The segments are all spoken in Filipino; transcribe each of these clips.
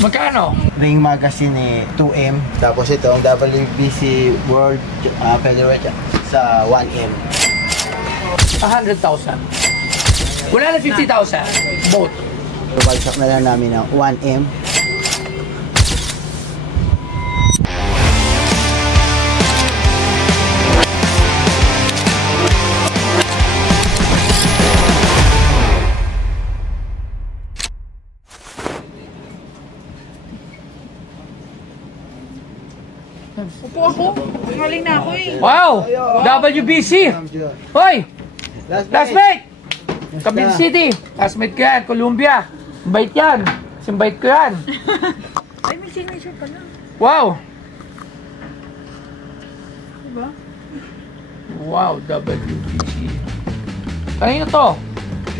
Magkano? Ring magazine ni 2M. Tapos ito ang WBC World Featherweight sa 1M. 100,000. Wala na 50,000. Both. Bagsak na lang namin ng 1M. Upo. Galing na ako eh. Wow! WBC! Hoy! Classmate! Cavite City! Classmate ko yan, Columbia! Invite yan! Invite ko yan! Ay, may signature pala. Wow! Diba? Wow, WBC. Kanino to?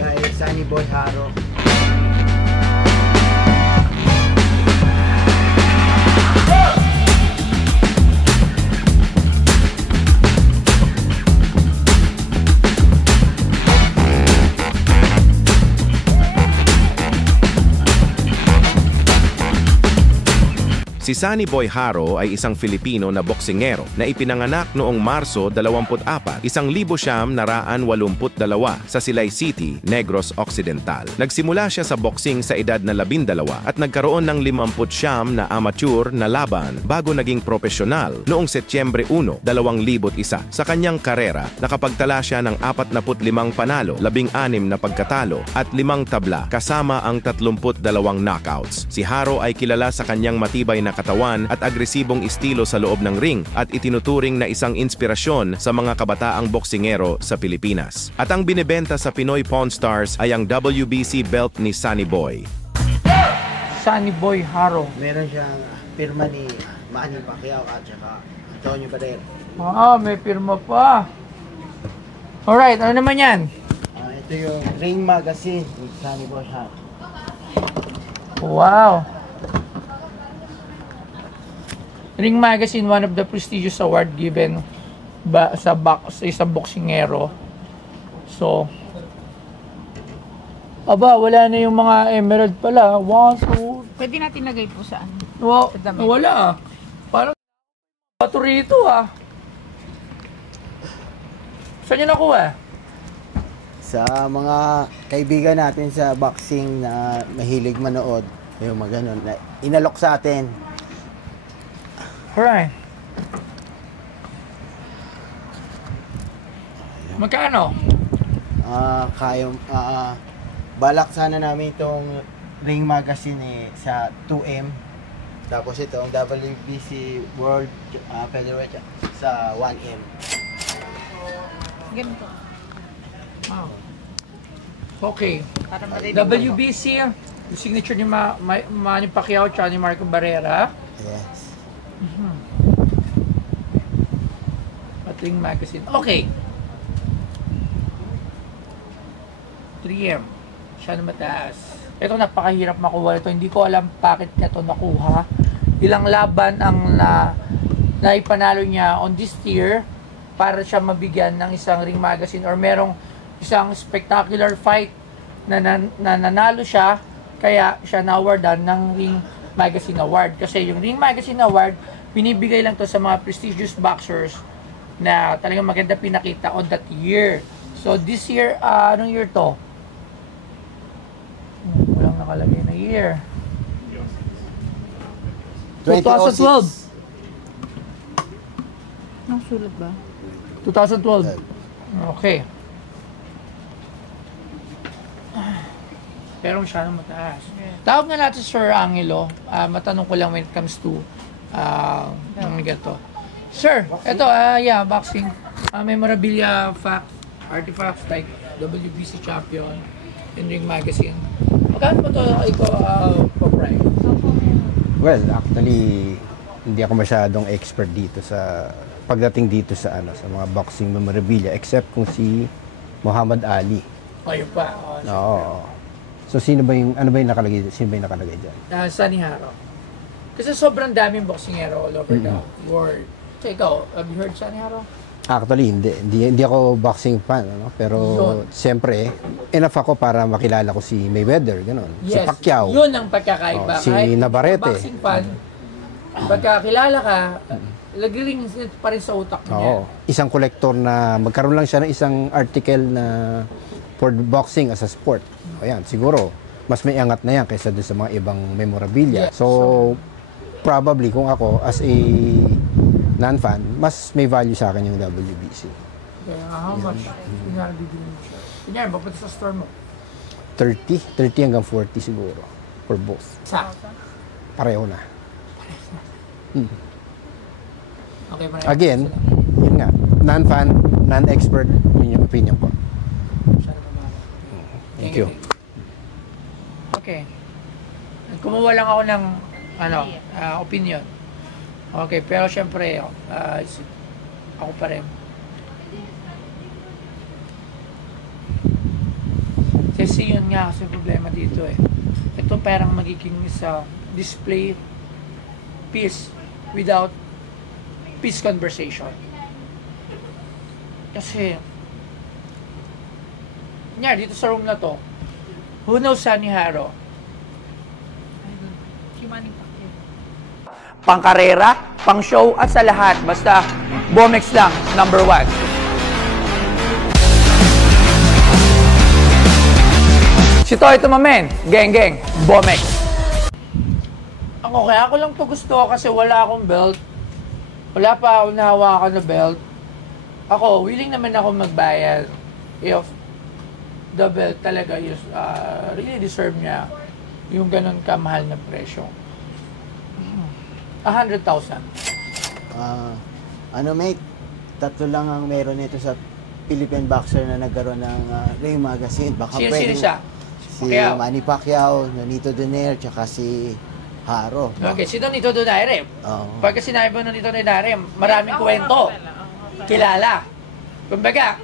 Guys, Sunny Boy Haro. Si Sunny Boy Haro ay isang Filipino na boksingero na ipinanganak noong Marso 24, 1982 sa Silay City, Negros Occidental. Nagsimula siya sa boxing sa edad na 12 at nagkaroon ng 59 na amateur na laban bago naging profesional noong Setyembre 1, 2001. Sa kanyang karera, nakapagtala siya ng 45 panalo, 16 na pagkatalo at 5 tabla kasama ang 32 knockouts. Si Haro ay kilala sa kanyang matibay na katawan at agresibong estilo sa loob ng ring at itinuturing na isang inspirasyon sa mga kabataang boksingero sa Pilipinas. At ang binebenta sa Pinoy Pawn Stars ay ang WBC belt ni Sunny Boy. Sunny Boy Haro. Meron siyang pirma ni Manny Pacquiao at saka Antonio Barrera. Ah, may pirma pa. Alright, ano naman yan? Ito yung Ring Magazine ni Sunny Boy Haro. Wow! Ring Magazine, one of the prestigious award given sa isang boksingero. So, aba, wala na yung mga emerald pala. Wow, so... Pwede natin lagay po sa ano? Wow, Sa damit. wala ah. Parang bato rito ah. Saan nyo nakuha? Sa mga kaibigan natin sa boxing na mahilig manood, yung mga ganun, na inalok sa atin. Alright. Magkano? Balak sana namin itong Ring Magazine sa 2M. Tapos ito ang WBC World Featherweight sa 1M. Ganito. Wow. Okay. Para madali. WBC, yung signature ni Manny Pacquiao at ni Marco Barrera. Yes. At Ring Magazine. Okay. 3M. Siya na mataas. Ito napakahirap makuha ito. Hindi ko alam bakit niya ito nakuha. Ilang laban ang naipanalo niya on this tier para siya mabigyan ng isang Ring Magazine or merong isang spectacular fight na nanalo siya kaya siya na-awardan ng Ring Magazine Award. Kasi yung Ring Magazine Award, binibigay lang to sa mga prestigious boxers na talagang maganda pinakita on that year. So this year, anong year to? Walang nakalagay na year. 2012. Nasulat ba? 2012. Okay. Pero masyadong mataas. Tawag na natin Sir Angelo. Matanong ko lang when it comes to ang ganito. Sir, ito, boxing. Memorabilia facts, artifacts like WBC champion and Ring Magazine. Magkano ba ito pa-price? Well, actually, hindi ako masyadong expert dito sa pagdating dito sa sa mga boxing memorabilia except kung si Muhammad Ali. O, yun pa. Oo. So sino ba yung ano ba yung nakalagay? Sino ba yung nakalagay diyan? Sunny Haro. Kasi sobrang daming boxingero all over the world. So ikaw, have you heard Sunny Haro? Actually, hindi ako boxing fan, ano? Pero siyempre, enough ako para makilala ko si Mayweather, gano'n. Si Yes, Pacquiao. yun ang pagkakaiba. Si Kahit hindi ka Navarrete. boxing fan, pagkakilala ka, laging pa rin sa utak mo niya. Oo. Isang kolektor na magkaroon lang siya ng isang article na for boxing as a sport. Ayan, siguro, mas may angat na yan kaysa doon sa mga ibang memorabilia. Yeah. So, probably kung ako as a non-fan, mas may value sa akin yung WBC. Kaya how much pinabibili mo siya? Kunyari, papunta sa store mo. 30 hanggang 40 siguro for both. Sa? Pareho na. Okay, maraming Again, salamat. yun nga, non-fan, non-expert, yun yung opinion ko. Sana mamama. Thank you. Okay. Kumuha lang ako ng opinion. Okay, pero syempre, ako pa rin. Kasi yun nga kasi problema dito eh. Ito parang magiging isa display piece without peace conversation. Kasi dito sa room na to, who knows Sunny Haro? Si Manny Pacquiao. Pang-karera, pang-show, at sa lahat. Basta, Bomex lang, number 1. Si Toy Tumamen, geng, Bomex. Kaya ako lang to gusto kasi wala akong belt. Wala pa ako nahawakan na belt. Ako, willing naman ako magbayad if the belt talaga is really deserve niya yung ganun kamahal na presyo. 100,000. Mate, 3 lang ang meron nito sa Philippine boxer na nagkaroon ng Ring Magazine. Baka Sino pwede siya? si Manny Pacquiao, Nonito Donaire, tsaka si Haro. Okay, si Nonito Donaire. Oo. Pagka sinabi mo Nonito Donaire, maraming kwento. Kilala. Kumbaga,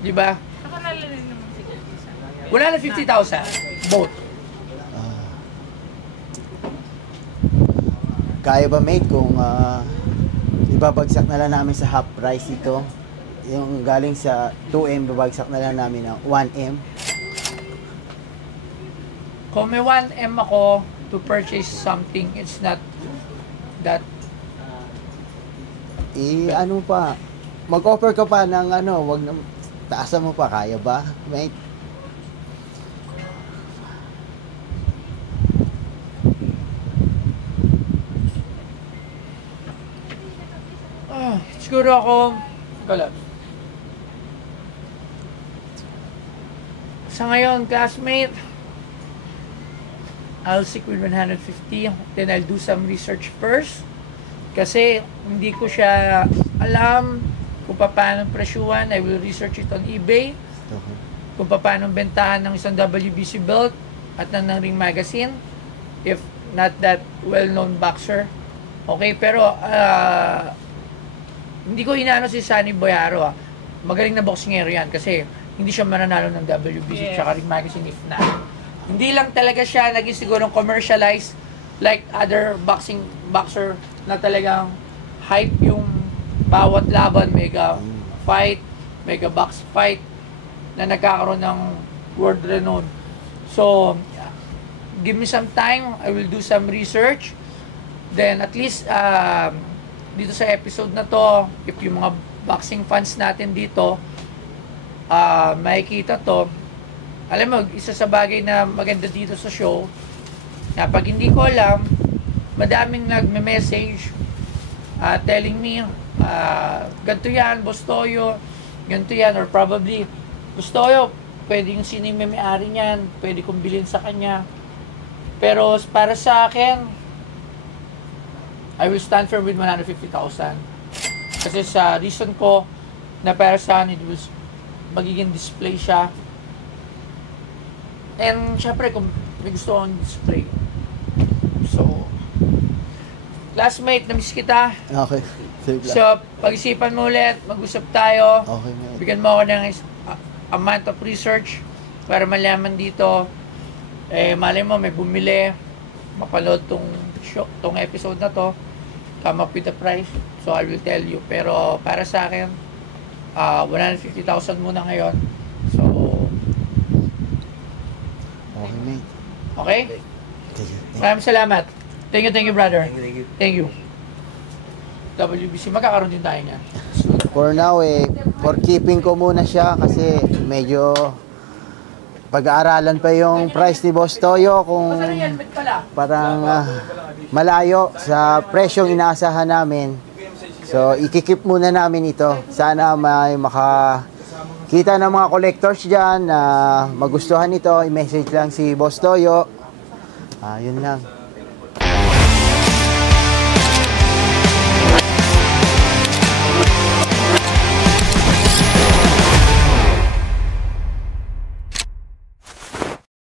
di ba? Nakalala rin naman si Kisa. Wala na 50,000. Both. Kaya ba, mate, kung ibabagsak na lang namin sa half price ito, yung galing sa 2M, babagsak na lang namin ng 1M? Kung may 1M ako to purchase something, it's not that. Ano pa, mag-offer ka pa ng wag na, taasan mo pa, kaya ba, mate? Siguro ako, sa ngayon, classmate, I'll stick with 150, then I'll do some research first. Kasi hindi ko siya alam kung paano presyuhan. I will research it on eBay. Okay. Kung paano bentahan ng isang WBC belt at ng Ring Magazine. If not that well-known boxer. Okay, pero hindi ko inaano si Sunny Boyaro. Magaling na boxingero yan kasi hindi siya mananalo ng WBC tsaka Ring Magazine if not. Hindi lang talaga siya naging sigurong commercialized like other boxer na talagang hype yung bawat laban, mega fight, mega box fight na nagkakaroon ng world renown. So, give me some time, I will do some research. Then at least dito sa episode na to, if yung mga boxing fans natin dito makikita to, alam mo, isa sa bagay na maganda dito sa show, na pag hindi ko alam, madaming nagme-message telling me, ganito yan, Boss Toyo, ganito yan, or probably, Boss Toyo, pwede yung sino yung may-ari niyan, pwede kong bilhin sa kanya. Pero para sa akin, I will stand firm with 150,000. Kasi sa reason ko, na para sa akin, it was magiging display siya. And syempre, kung may gusto akong display. So, classmate, na-miss kita. Okay. Save lang. So, pag-isipan mo ulit, mag-usap tayo. Okay, mate. Bigyan mo ako ng amount of research para malaman dito. Malay mo, may bumili, mapanood tong episode na to. come up with the price, so I will tell you. Pero para sa akin, 150,000 muna ngayon. So, Okay, mate. okay? Thank you. Maraming salamat. Thank you, brother. Thank you. Thank you. WBC, magkakaroon din tayo niyan. For now, for keeping ko muna siya kasi medyo pag-aaralan pa yung price ni Boss Toyo kung Basta na helmet pala. parang malayo sa presyong inaasahan namin. So, ikikip muna namin ito. Sana may makakita ng mga collectors dyan na magustuhan ito. I-message lang si Boss Toyo. Yun lang.